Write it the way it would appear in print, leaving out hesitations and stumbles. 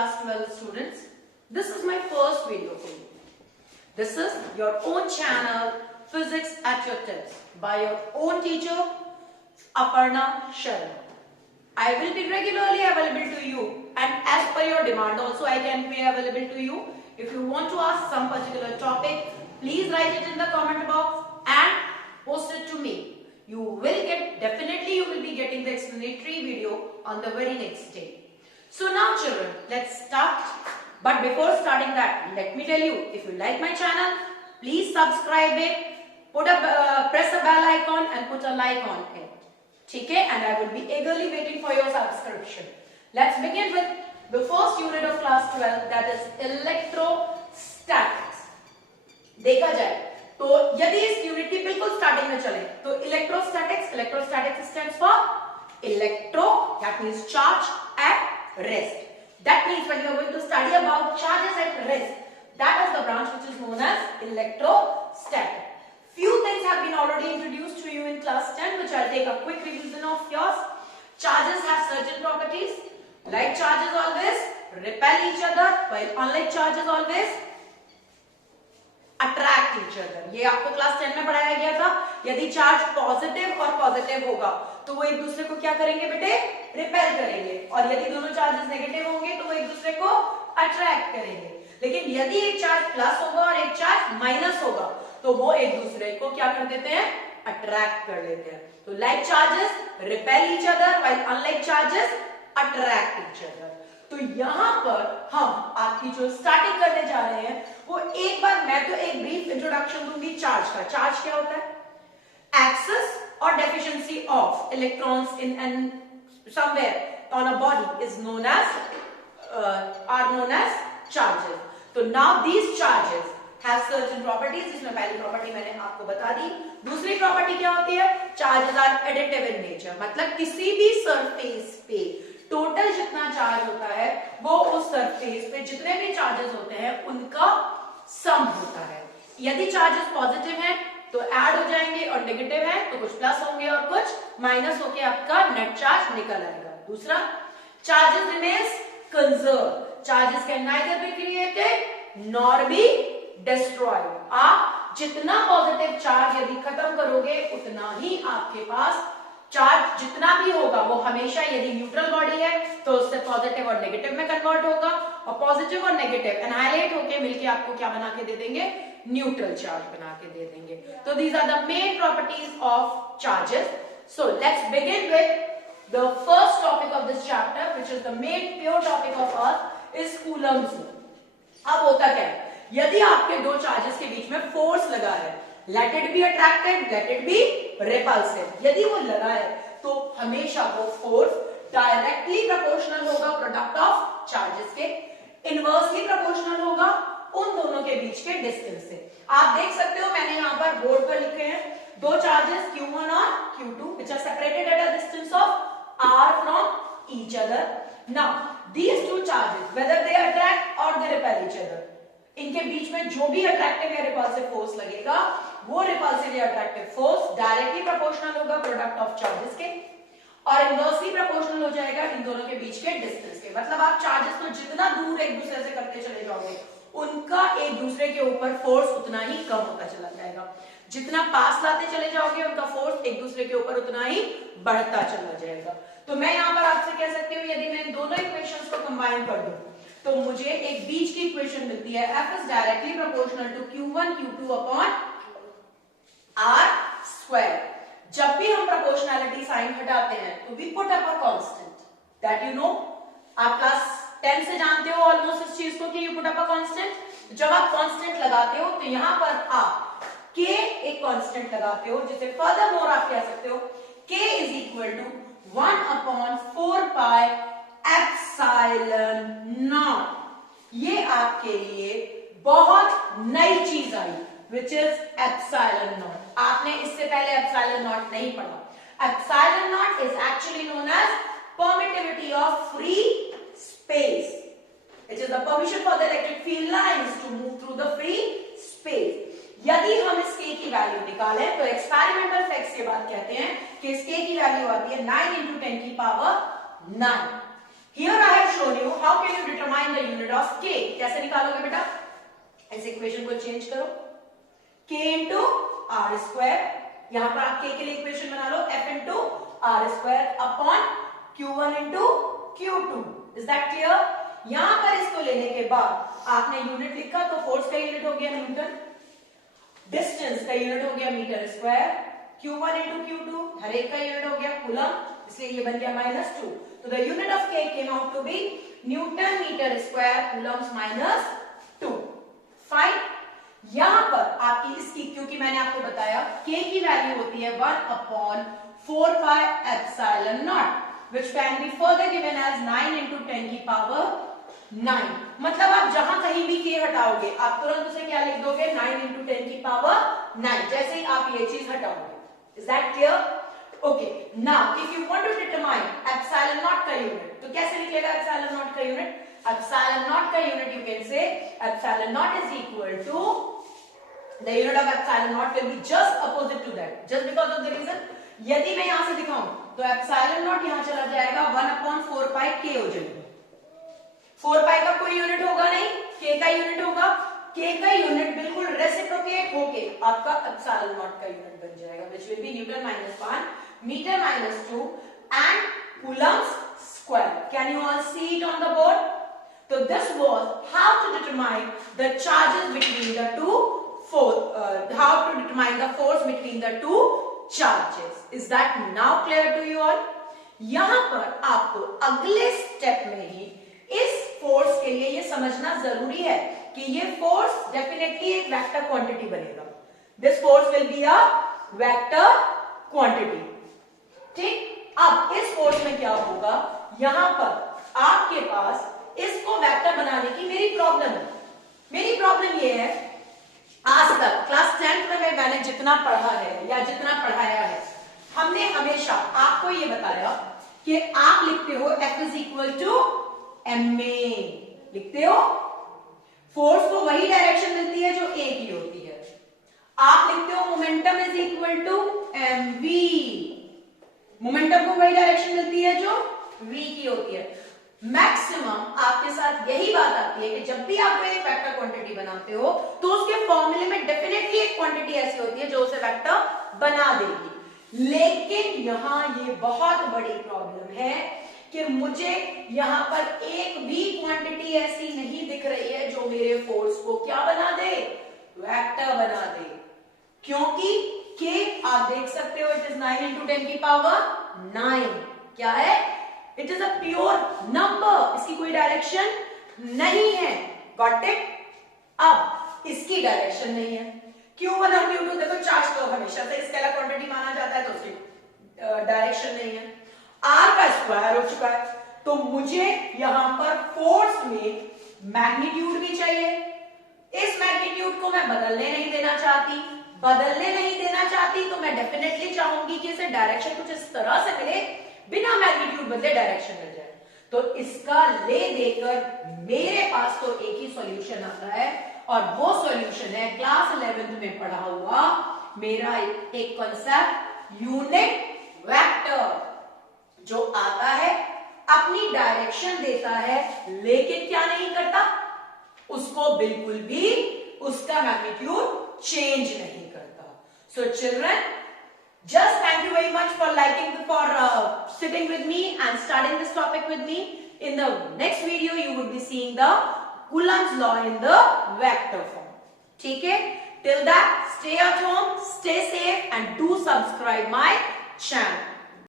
class 12 students. This is my first video for you. This is your own channel, Physics at Your Tips, by your own teacher, Aparna Sharma. I will be regularly available to you, and as per your demand also I can be available to you. If you want to ask some particular topic, please write it in the comment box and post it to me. You will be getting the explanatory video on the very next day. So now children, let's start. But before starting that, let me tell you, if you like my channel, please subscribe it, press the bell icon and put a like on it. Okay? And I will be eagerly waiting for your subscription. Let's begin with the first unit of class 12, that is electrostatics. देखा जाए तो यदि इस unit की बिल्कुल starting में चले तो electrostatics stands for electro, that means charge at rest. That means when you are going to study about charges at rest, that is the branch which is known as electrostatic. Few things have been already introduced to you in class 10, which I'll take a quick revision of yours. Charges have certain properties. Like charges always repel each other, while unlike charges always attract each other. ये आपको class 10 में पढ़ाया गया था. यदि charge positive और positive होगा तो वो एक दूसरे को क्या करेंगे बेटे? रिपेल करेंगे. और यदि दोनों चार्जेस नेगेटिव होंगे तो वो एक दूसरे को अट्रैक्ट करेंगे. लेकिन यदि एक चार्ज प्लस होगा और एक चार्ज माइनस होगा तो वो एक दूसरे को क्या कर देते हैं? अट्रैक्ट कर लेते हैं. तो like charges repel each other while unlike charges attract each other. तो यहां पर हम आपकी जो स्टार्टिंग करने जा रहे हैं वो एक बार मैं तो एक ब्रीफ इंट्रोडक्शन दूंगी चार्ज का. चार्ज क्या होता है? एक्सेस और deficiency of electrons in an somewhere on a body is known as charges. तो now these charges have certain properties. इसमें पहली प्रॉपर्टी मैंने आपको बता दी. दूसरी प्रॉपर्टी क्या होती है? Charges are additive in nature. मतलब किसी भी सरफेस पे टोटल जितना चार्ज होता है वो उस सरफेस पे जितने भी चार्जेस होते हैं उनका सम होता है. यदि चार्जेस पॉजिटिव हैं तो ऐड हो जाएंगे और नेगेटिव है तो कुछ प्लस होंगे और कुछ माइनस होके आपका नेट चार्ज निकल आएगा. दूसरा, charges remains conserve. Charges can neither be created nor be destroyed. आप जितना पॉजिटिव चार्ज यदि खत्म करोगे उतना ही आपके पास चार्ज जितना भी होगा वो हमेशा, यदि न्यूट्रल बॉडी है तो उससे पॉजिटिव और नेगेटिव में कन्वर्ट होगा और पॉजिटिव और नेगेटिव एनाइलेट होके मिलके आपको क्या बना के दे देंगे? न्यूट्रल चार्ज बना के दे देंगे. तो these are the main properties of charges. So let's begin with the first topic of this chapter which is the main pure topic of us is Coulomb's law. अब होता क्या है? यदि आपके दो चार्जेस के बीच में फोर्स लगा है, let it be attracted, let it be repulsive. यदि वो लगा है तो हमेशा वो फोर्स डायरेक्टली प्रोपोर्शनल होगा प्रोडक्ट ऑफ चार्जेस के, इनवर्सली प्रोपोर्शनल होगा उन दोनों के बीच के डिस्टेंस से. आप देख सकते हो मैंने यहाँ पर बोर्ड पर लिखे हैं दो चार्जेस Q1 और Q2 which are separated at a distance of r from each other. Now these two charges whether they attract or they repel each other, इनके बीच में जो भी अट्रैक्टिव या रिपल्सिव फोर्स लगेगा वो रिपल्सिव या अट्रैक्टिव फोर्स डायरेक्टली प्रोपोर्शनल होगा product of charges के और इनवर्सली प्रोपोर्शनल हो जाएगा इन दोनों के बीच के डिस्टेंस के. मतलब आप चार्जेस को जितना दूर एक दूसरे से करते चले जाओगे उनका एक दूसरे के ऊपर फोर्स उतना ही कम होता चला जाएगा. जितना पास लाते चले जाओगे उनका फोर्स एक दूसरे के ऊपर उतना ही बढ़ता चला जाएगा. तो मैं यहाँ पर आपसे कह सकती हूँ यदि मैं दोनों इक्वेशंस को कंबाइन कर दूं तो मुझे एक बीच की इक्वेशन मिलती है F is directly proportional to Q1 Q2 upon R square. जब भी हम प्रोपोर्शनैलिटी साइन हटाते हैं तो we put up a constant that you know. आप क्लास 10 से जानते हो ऑलमोस्ट इस चीज को कि you put up a constant. जब आप कांस्टेंट लगाते हो तो यहां पर आप K एक कांस्टेंट लगाते हो जिसे फर्दर मोर आप कह सकते हो K is equal to 1 upon 4 pi epsilon naught. ये आपके लिए बहुत नई चीज आई विच इज एप्सिलॉन नॉट. आपने इससे पहले एप्सिलॉन नॉट नहीं पढ़ा. Epsilon naught is actually known as permittivity of free space. It is the permission for the electric field lines to move through the free space. यदि हम इस K की value निकालें तो एक्सपेरिमेंटल फैक्ट्स के बाद कहते हैं कि इस K की वैल्यू आती है 9 into 10 की power 9. Here I have shown you how can you determine the unit of के कैसे निकालोगे बेटा, इस इक्वेशन को चेंज करो, k इंटू आर स्क्वायर, यहां पर आप k के लिए इक्वेशन बना लो f into R square upon q1 into q2। Is that clear? यहां पर इसको लेने के बाद आपने यूनिट लिखा तो फोर्स का यूनिट हो गया न्यूटन, डिस्टेंस का यूनिट हो गया metre square, q1 into q2 हर एक का यूनिट हो गया कूलम, इसलिए ये बन गया -2। तो the unit of k came out to be newton metre square coulombs -2। Fine. यहां पर आपकी इसकी, क्योंकि मैंने आपको बताया k की वैल्यू होती है 1/4 pi epsilon not which can be further given as 9 into 10 की पावर 9। मतलब आप जहां कहीं भी k हटाओगे आप तुरंत उसे क्या लिख दोगे, 9 into 10 की पावर 9, जैसे ही आप ये चीज हटाओगे। Is that clear? Okay. Now, if you want to determine epsilon naught का यूनिट, तो कैसे निकलेगा epsilon naught का यूनिट? Epsilon naught का unit you can say epsilon naught is equal to, the unit of epsilon naught will be just opposite to that, just because of the reason, यदि मैं यहां से दिखाऊं तो epsilon naught यहां चला जाएगा 1/4 पाई k हो जाएगा। 4 पाई का कोई यूनिट होगा नहीं, k का यूनिट होगा, k का यूनिट बिल्कुल रेसिप्रोकेट होके आपका epsilon naught का यूनिट बन जाएगा, which will be Newton -1 meter -2 and coulombs square. Can you all see it on the board? So this was how to determine the charges between the two how to determine the force between the two charges. Is that now clear to you all? यहां पर आपको अगले step में ही इस force के लिए ये समझना जरूरी है कि ये फोर्स डेफिनेटली एक वेक्टर क्वांटिटी बनेगा। This force will be a vector quantity. ठीक, अब इस फोर्स में क्या होगा, यहां पर आपके पास इसको वेक्टर बनाने की मेरी प्रॉब्लम ये है, आज तक क्लास 10th में मैंने जितना पढ़ा है या जितना पढ़ाया है, हमने हमेशा आपको ये बताया कि आप लिखते हो F is equal to ma, लिखते हो, फोर्स को वही डायरेक्शन मिलती है जो A की होती है। आप लिखते हो momentum is equal to mv, momentum को वही डायरेक्शन मिलती है जो v की होती है। मैक्सिमम आपके साथ यही बात आती है कि जब भी आप एक वेक्टर क्वांटिटी बनाते हो तो उसके फॉर्मूले में डेफिनेटली एक क्वांटिटी ऐसी होती है जो उसे वेक्टर बना देगी। लेकिन यहां ये बहुत बड़ी प्रॉब्लम है कि मुझे यहां पर एक भी क्वांटिटी ऐसी नहीं दिख रही है जो मेरे फोर्स को क्या बना दे, वेक्टर बना दे। क्योंकि k आप देख सकते हो इट इज 9 into 10 की पावर 9, क्या है, it is a pure number, इसकी कोई डायरेक्शन नहीं है। Got it? अब इसकी डायरेक्शन नहीं है, Q1 और Q2 देखो चार्ज तो हमेशा से स्केलर क्वांटिटी माना जाता है तो उसकी डायरेक्शन नहीं है, R का स्क्वायर हो चुका है, तो मुझे यहां पर फोर्स में मैग्नीट्यूड भी चाहिए। इस मैग्नीट्यूड को मैं बदलने नहीं देना चाहती तो मैं डेफिनेटली चाहूंगी कि इसे डायरेक्शन कुछ इस तरह से मिले, बिना मैग्नीट्यूड बदले डायरेक्शन मिल जाए। तो इसका ले देकर मेरे पास तो एक ही सॉल्यूशन आता है, और वो सॉल्यूशन है क्लास 11th में पढ़ा हुआ मेरा एक कॉन्सेप्ट यूनिट वेक्टर, जो आता है अपनी डायरेक्शन देता है लेकिन क्या नहीं करता, उसको बिल्कुल भी उसका मैग्नीट्यूड चेंज नहीं करता। So children, just thank you very much for sitting with me and studying this topic with me. In the next video you would be seeing the Coulomb's law in the vector form. ठीक है? Till that, stay at home, stay safe and do subscribe my channel.